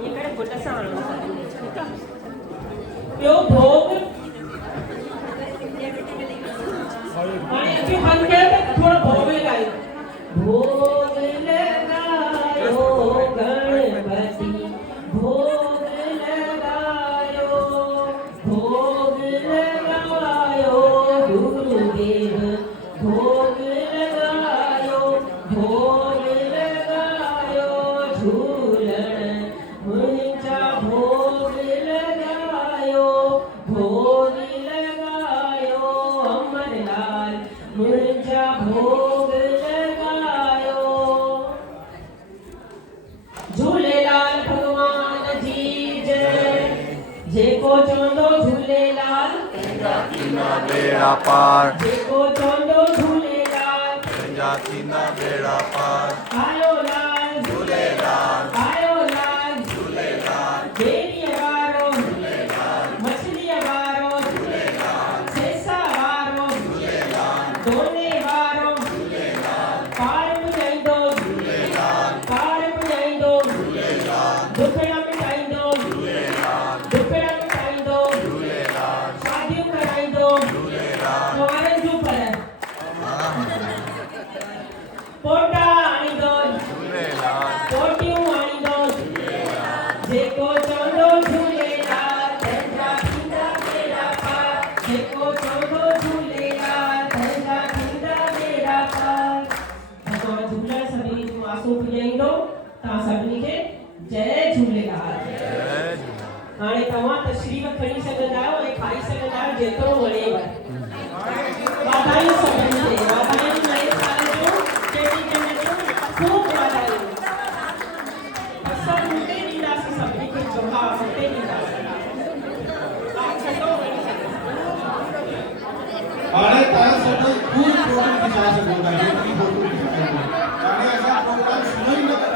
इकडे छोटासा आणून यो भोग आणि अशी हात खेळत थोडं भोग लगायो भोग लगायो गणपती भोग लगायो भोग लगायो गुरुदेव भोग लगायो भोग लगायो झूलण मुंजा भोग लगायो भोग लगायो अमरलाल मुंजा भोग लगायो झूलेलाल भगवान जी जय जेको चवंदो झूलेलाल थींदा बेड़ा पार जेको चवंदो झूलेलाल थींदा बेड़ा पार आयो लाल झूलेलाल आयो लाल झूलेलाल बेड़ी वारो मछली वारो सेसा वारो दोने वारो पार पुॼाईंदो पार पुॼाईंदो दुखड़ा मिटाईंदो दुखड़ा मिटाईंदो शादियूं कराईंदो कुंवारनि जूं पर पोटा आणींदो पोटियूं आणींदो जेको चवंदो झूलेलाल तंहिंजा थींदा बेड़ा पार जेको चवंदो झूलेलाल तंहिंजा थींदा बेड़ा पार भॻवान झूलण सभिनी जूं आसूं पुॼाईंदो तव्हां सभिनी खे जय झूलेलाल हाणे तव्हां तशरीफ़ खणी सघंदा आहियो ऐं खाई सघंदा आहियो जेतिरो वणेव वाधायूं सभिनी खे वाधायूं नए साल जूं चेटीचंड जूं ख़ूब वाधायूं असां हुते ॾींदासीं सभिनी खे जोहा हुते ॾींदासीं तव्हां छॾो वञी सघो हाणे तव्हां सभई ख़ूब फोटो खिचा सघो था जेतिरी फोटो